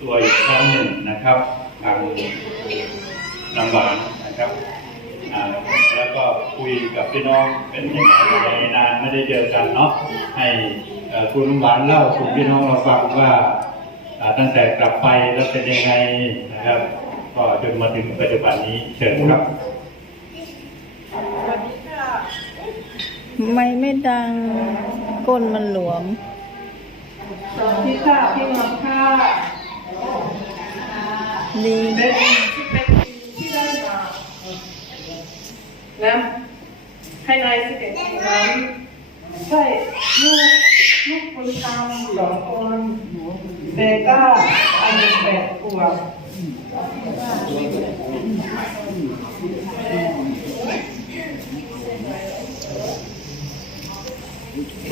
ตัวอีกครั้งหนึ่งนะครับทางน้ำหวานนะครับอ่าแล้วก็คุยกับพี่น้องเป็นยังไงในนานไม่ได้เจอกันเนาะให้เอ่อคุณน้ำหวานเล่าสู่พี่น้องเราฟังว่าอ่าตั้งแต่กลับไปแล้วเป็นยังไงนะครับ ก็จนมาถึงปัจจุบันนี้เชิญครับไม่ไม่ดังก้นมันหลวมสวัสดีค่ะพี่หมอนค่ะ ดีเป็นที่เป็นที่ได้มานะให้นายสิบเอ็ดปีนั้นใช่ลูกลูกคนทำสองคนเบต้าอายุแปดขวบ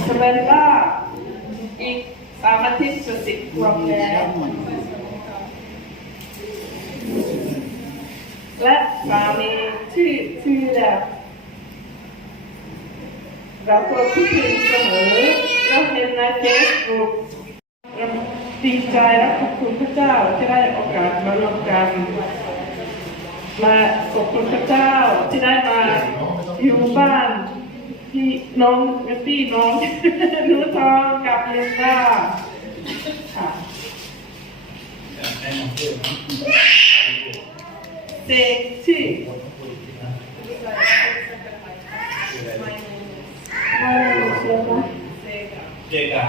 สเปนล่าอีกสามอาทิตย์จะสิบขวบแล้ว และสามีที่ที่แบบเราก็คิดถึงเสมอเราเห็นในเฟซบุ๊กเราดีใจและขอบคุณพระเจ้าที่ได้โอกาสมาร่วมกัน มาขอบคุณพระเจ้าที่ได้มาอยู่บ้านพี่น้องพี่น้องหนูทองกับเยนดาค่ะ เซ็กซี่เจกา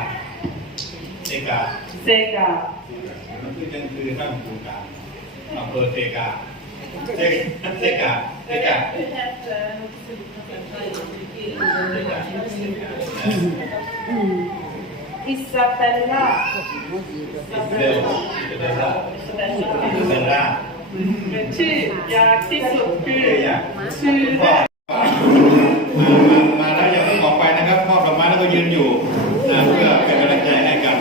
เจกาเซกามันคือจังคือท่านผู้การอำเภอเซกาเซเซกาเซกาเซกาอิซาเบลล่าเบลเบลล่าอิซาเบลล่าเบลล่าเป็น ชื่อยากที่สุดคือชื่อยากชื่อแรกมาแล้วอย่าเพิ่งออกไปนะครับมอบดอกไม้แล้วก็ยืนอยู่นะเพื่อเป็นกำลังใจให้กัน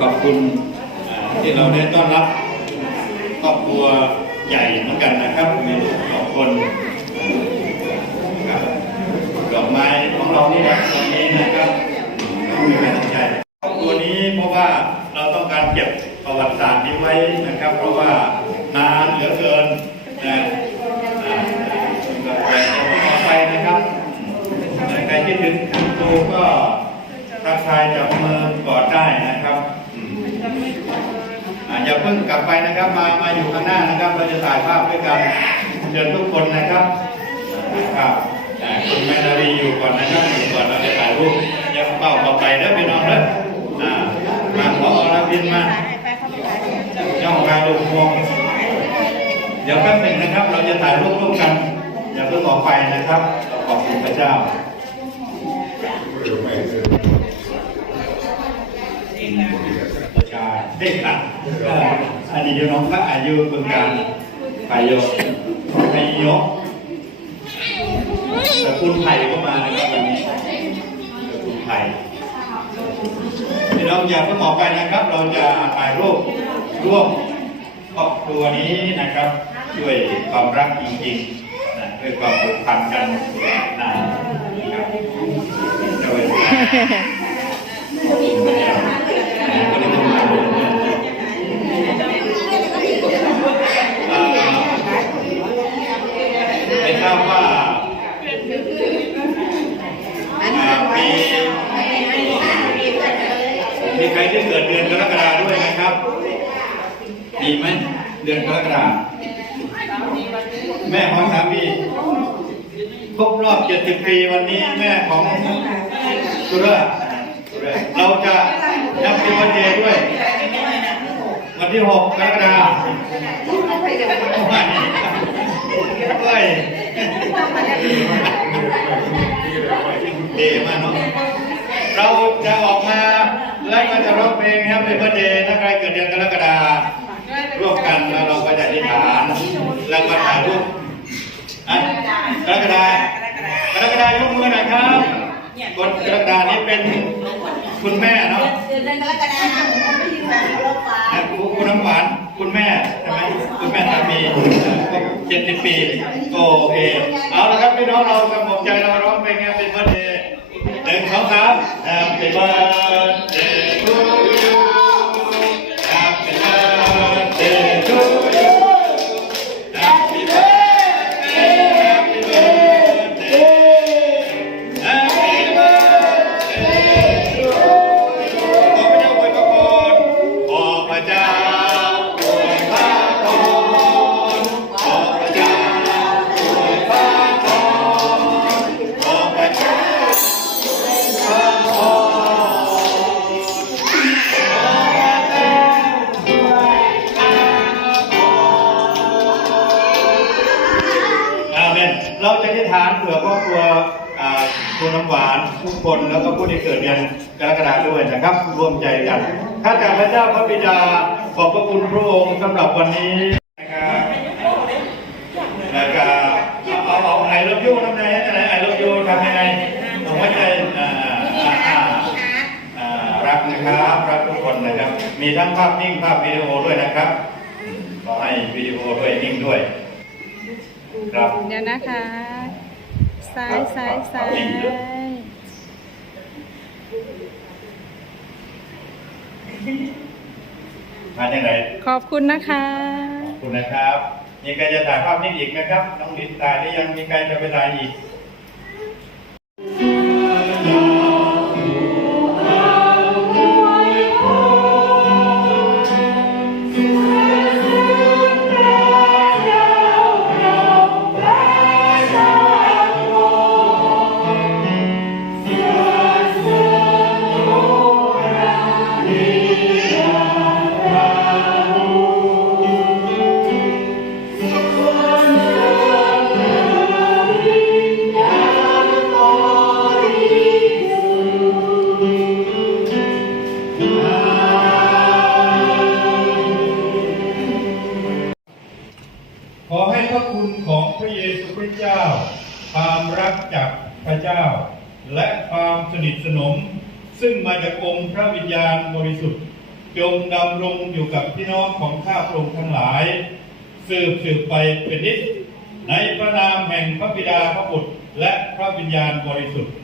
ขอบคุณที่เราได้ต้อนรับครอบครัวใหญ่เหมือนกันนะครับมีลูกสองคนครับดอกไม้ของเรานี่แหละตรงนี้นะครับมีกำลังใจครอบครัวนี้เพราะว่าเราต้องการเก็บ ประวัติศาสตร์นี้ไว้นะครับ เพราะว่านานเหลือเกินนะอ่าแต่อไปนะครับใครคิดถึงคุณครูก็ทักทายจับมือกอดได้นะครับอย่าเพิ่งกลับไปนะครับ มามาอยู่ข้างหน้านะครับ เราจะถ่ายภาพด้วยกันเชิญทุกคนนะครับครับคุณแมนารีอยู่ก่อนนะครับอยู่ก่อนเราจะถ่ายรูปอย่าเป้าต่อไปเด้อพี่น้องเด้ออ่ามาขออรพินมา ย่องกายลูกวงเดี๋ยวแป๊บหนึ่งนะครับ เราจะถ่ายรูปร่วมกันอย่าเพิ่งออกไปนะครับเราขอบคุณพระเจ้าประชาเด็กอะก็อดีตน้องพระอายุเบืองการไปโยไปโยแต่คุณไผ่ก็มานะครับวันนี้คุณไผ่ พี่น้องอย่าเพิ่งออกไปนะครับ เราจะถ่ายรูปร่วมครอบครัวนี้นะครับด้วยความรักจริงๆนะด้วยความผูกพันกันนะ มีใครที่เกิดเดือนกรกฎาด้วยนะครับมีไหมเดือนกรกฎาแม่ของสามีครบรอบ70ปีวันนี้แม่ของสุรเราจะนับเป็นวันเดย์ด้วย วันที่6กรกฎาคมเฮ้ยเดีมาเนาะเราจะออกมาแล้วก็จะร้องเพลง Happy Birthday ถ้าใครเกิดเดือนกรกฎาคมร่วมกันแล้วเราก็จะอธิษฐาน แล้วก็ถ่ายรูปอะกรก ฎากรกฎายกมือหน่อยครับกดกรกฎานี้เป็นคุณแม่เนาะเดือนกรกฎาคมผมไม่ยืนแบบเราฟ้าคุณน้ำหวานคุณแม่ใช่ไหมคุณแม่สามีเจ็ดสิบปีโอเคเอาละครับพี่น้องเราสงบใจเราร้องเพลงเป็นวันเดย์หนึ่งสองสาม Happy birthday to you น้ำหวานทุกคนแล้วก็ผู้ที่เกิดเดือนกรกฎาคมด้วยนะครับ ร่วมใจกันข้าแต่พระเจ้าพระบิดาขอบพระคุณพระองค์สำหรับวันนี้นะครับแล้วก็เอาเอาเอาไอรถยูทำไงฮะไอรถยูทำยังไงเอาหัวใจอ่าอ่าอ่าอ่ารักนะครับรักทุกคนนะครับ มีทั้งภาพนิ่งภาพวิดีโอด้วยนะครับขอให้วิดีโอด้วยนิ่งด้วย ครับเดี๋ยวนะคะ ซ้ายซ้ายซ้ายมาจากไหนขอบคุณนะคะ ขอบคุณนะครับ มีใครจะถ่ายภาพนิ่งอีกไหมครับ น้องลินถ่ายได้ยังมีใครจะไปถ่ายอีก รักจากพระเจ้า และความสนิทสนม ซึ่งมาจากองค์พระวิญญาณบริสุทธิ์ จงดำรงอยู่กับพี่น้องของข้าพระองค์ทั้งหลาย สืบสืบไปเป็นนิจในพระนามแห่งพระบิดาพระบุตรและพระวิญญาณบริสุทธิ์